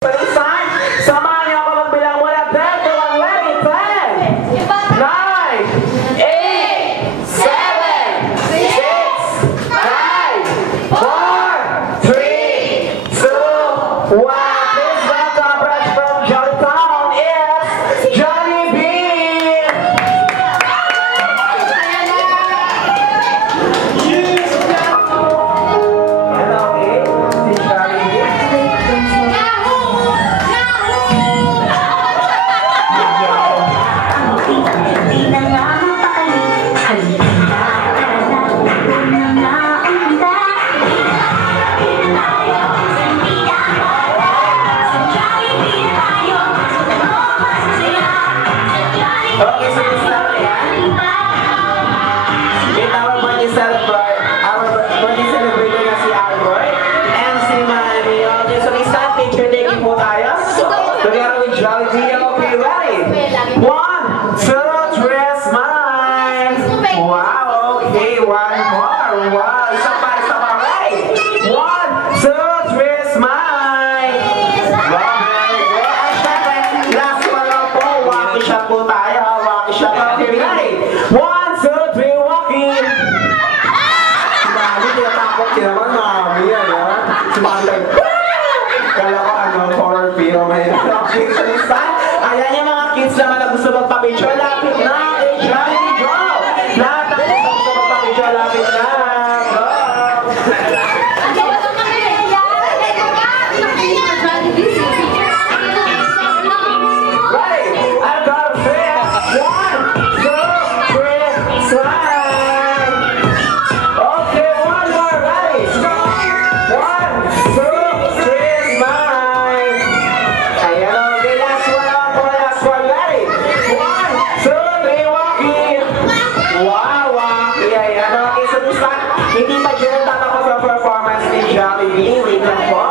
Samahan niyo ako magbilang mula 10 to 1. Ready? 10, 9, 8, 7, 6, 5, 4, 3, 2, 1. Please welcome fresh from Jollytown, it's Jollibee! Hello, okay? Si Jollibee. Okay, so this time, in our birthday celebrator na si Albert and si Manny. Okay, so this time, picture taking po tayo. Together with Jollibee. Okay, ready? 1, 2, 3, smile. Wow, okay, one more. Wow, isa pa, ready? 1, 2, 3, smile. Wow, very good. At syempre, last one lang po, walkie shot po tayo. Okay, ready? 1, 2, 3, walking! Mami, tinatakot ka naman, mami, ano? Sumakantay. Kala ko, horror film, ayan. Okay, so this time, ayan yung mga kids naman na gusto magpa-picture. Lapit na! Okay, Jollibee, go! Lahat ng kids na gusto magpa-picture, lapit na! Go! Ready? I've got a friend. 1, 2, 3, smile. Okay, one more, ready? 1, 2, 3, smile. Ayan, okay, last one, ready? 1, 2, 3, walking. Wow, walking, ayan, okay, so this time, hindi pa dyan tatapos ang performance ni Jollibee. Wait lang po.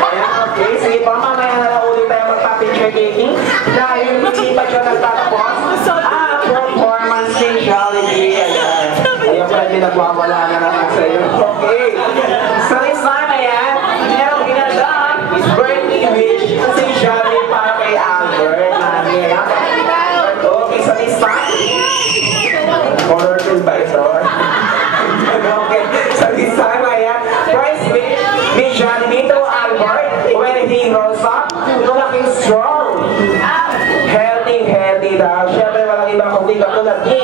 Ayan, okay, sige po, mamaya na lang ulit tayo magpa-picture taking. Dahil hindi pa dyan nagtatapos ang performance ni Jollibee. Ayan. Ayan pala, nagwawala na naman sa'yo. Okay. So this time, ayan, merong ginagawa birthday wish si Jollibee para kay Albert. Ayan. Okay, so this time, horror film ba ito? Okay, so this time, ayan, first wish ni Jollibee to Albert when he grows up, lumaking strong. Healthy daw. Siyempre, walang iba kundi katulad ni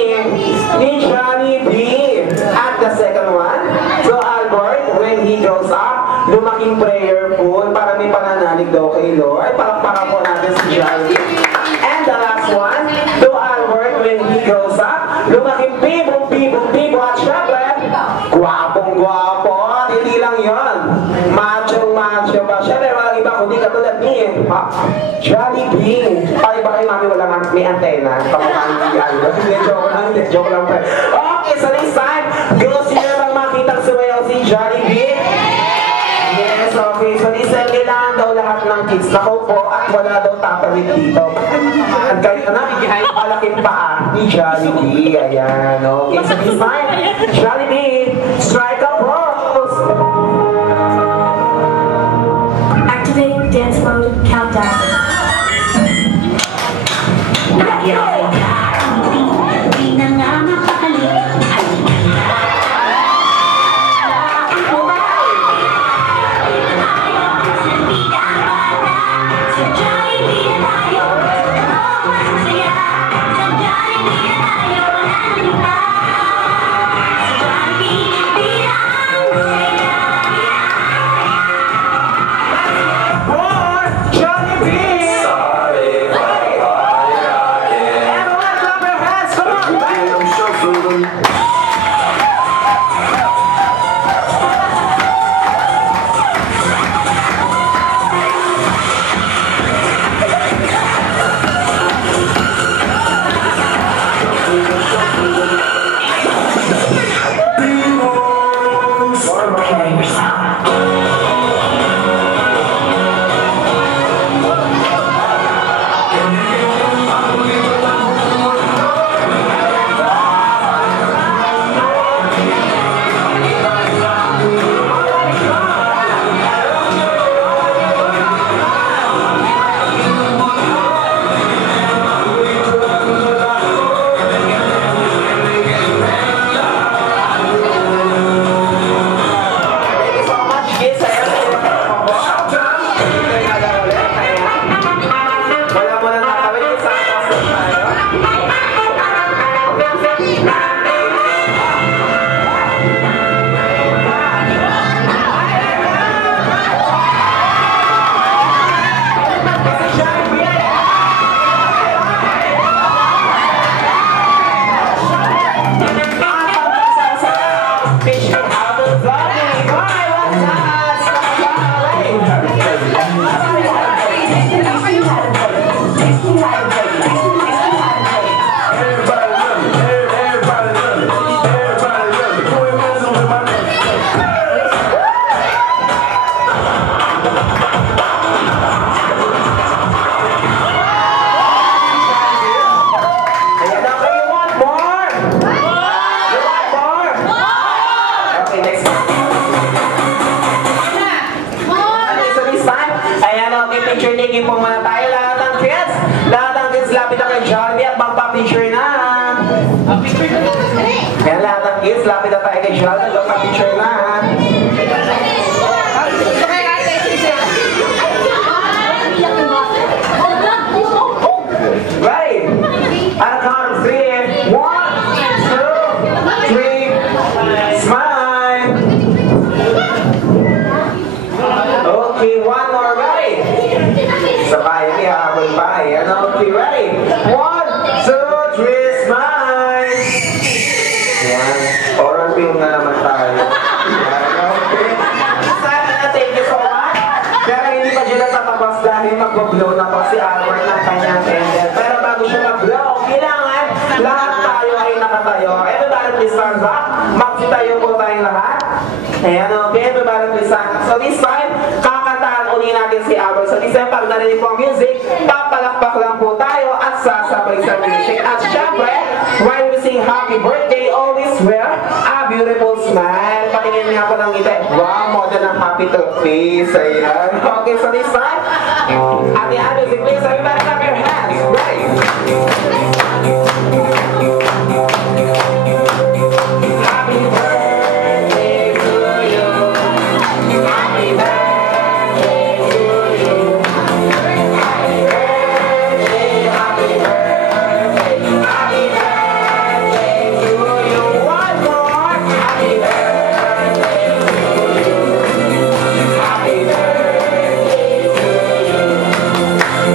Jollibee. At the second one, so Albert, when he grows up, lumaking prayerful para may pananalig daw kay Lord. Palakpakan po natin si Jollibee. And the last one, to Albert, when he grows up, lumaking pibo. At siyempre, gwapong-gwapo. Hindi lang yun. Macho ba? Siyempre, walang iba kundi katulad ni Jollibee. Ba kayo mami wala may antena? Kamukhaan ni Albert. Hindi, joke lang. Okay, so this time, girls, sino bang makitang sumayaw si Jollibee? Yes, okay. So this time, kailangan daw lahat ng kids nakaupo at wala daw tapawid dito. At kahit na, malaking paa ni Jollibee. Ayan, okay. So this time, Jollibee, strike a pose! Activate dance mode countdown. Jollibee! Isa pa, hindi habol pa eh. Ano, okay, ready? 1, 2, 3, smile! Yan. Oral film na naman tayo. Yan, okay. Sana na, thank you so much. Pero hindi pa dyan natatapos dahil mag-blow na po si Albert ng kanyang candle. Pero bago siya mag-blow, kailangan lahat tayo ay nakatayo. Everybody please stand up. Magsitayo po tayong lahat. Ayan, okay. Everybody please stand up. So this time, kakantahan uli natin si Albert. So this time, pag narinig po ang music, papalakpak lang po tayo at sasabay sa music. At syempre, while we sing happy birthday, always wear a beautiful smile. Patingin niya ako ng ngiti. Wow, model ng happy to face. Ayan. Okay, so this time, at the end of the music, everybody clap your hands. Ready? Happy birthday to you. Happy birthday to you. Happy birthday, happy birthday, happy birthday to you. One more. Happy birthday to you. Happy birthday to you.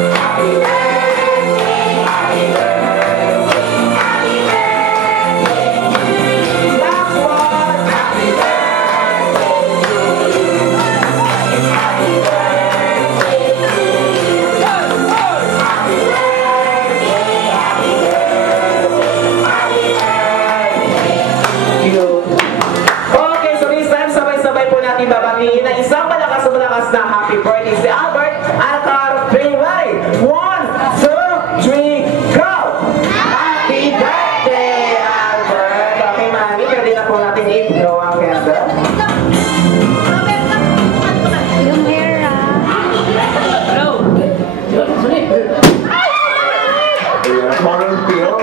Happy birthday, happy birthday, happy birthday. Last one. Happy birthday to you. Happy birthday to you. Happy birthday, happy birthday, happy birthday to you. Okay, so this time, sabay-sabay po natin babatiin na isang malakas na happy birthday si Albert. At count of 3, ready? 1, 2, 3, go! Happy birthday, Albert! Okay, mami, pwede na po natin i-blow ang candle. Yung hair Morning film.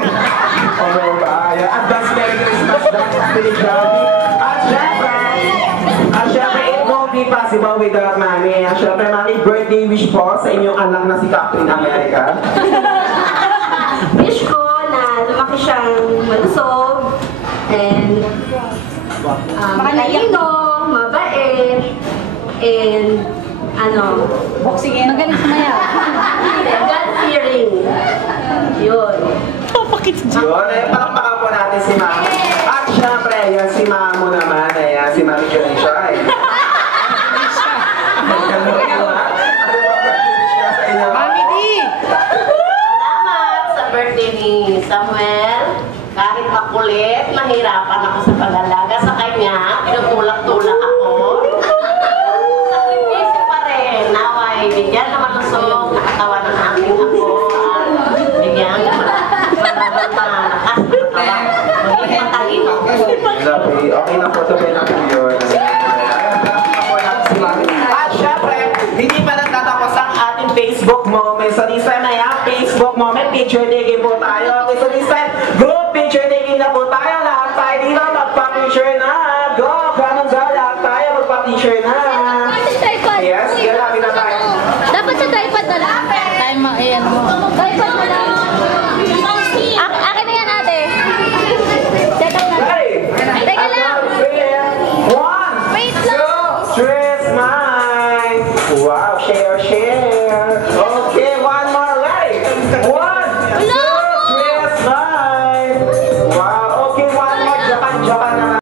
Ano ba? Advance Merry Christmas daw sa Johnny. At syempre, it won't be possible without mami. At syempre, mami, birthday wish po sa inyong anak na si Captain America. Wish ko na lumaki siyang malusog and matalino, mabait, and magaling sumayaw. God-fearing. Yun. Yun, ay palakpakan po natin si mami. At syempre, yan si mamo naman. Ayan, si Mami Janisha. Mami D! Salamat sa birthday ni Samuel. Kahit makulit, mahirapan ako sa pag-alaga sa kanya. Tinutulak-tulak ako. Sakripisyo pa rin. Naway, bigyan na malusog na katawan ng aking ako. At bigyan na malakas na katawan. Magiging matalino. Okay na po, sabay na po yun. At syempre, hindi pa nagtatapos ang ating Facebook moment. So this time na yan, Facebook moment, picture taking po tayo. Okay, so this time, group picture taking na po tayo. Lahat tayo dito, magpa-picture na. Go, come on, go, lahat tayo, magpa-picture na. Yes, sige, lapit na tayo. Dapat sa tripod na lang. Time, ayan mo. Tripod na lang. Akin na yan, ate. Teka lang. Ready? Teka lang. 1, Wait lang. 2, 3, smile. Wow, share. Okay, one more, ready? 1, 2,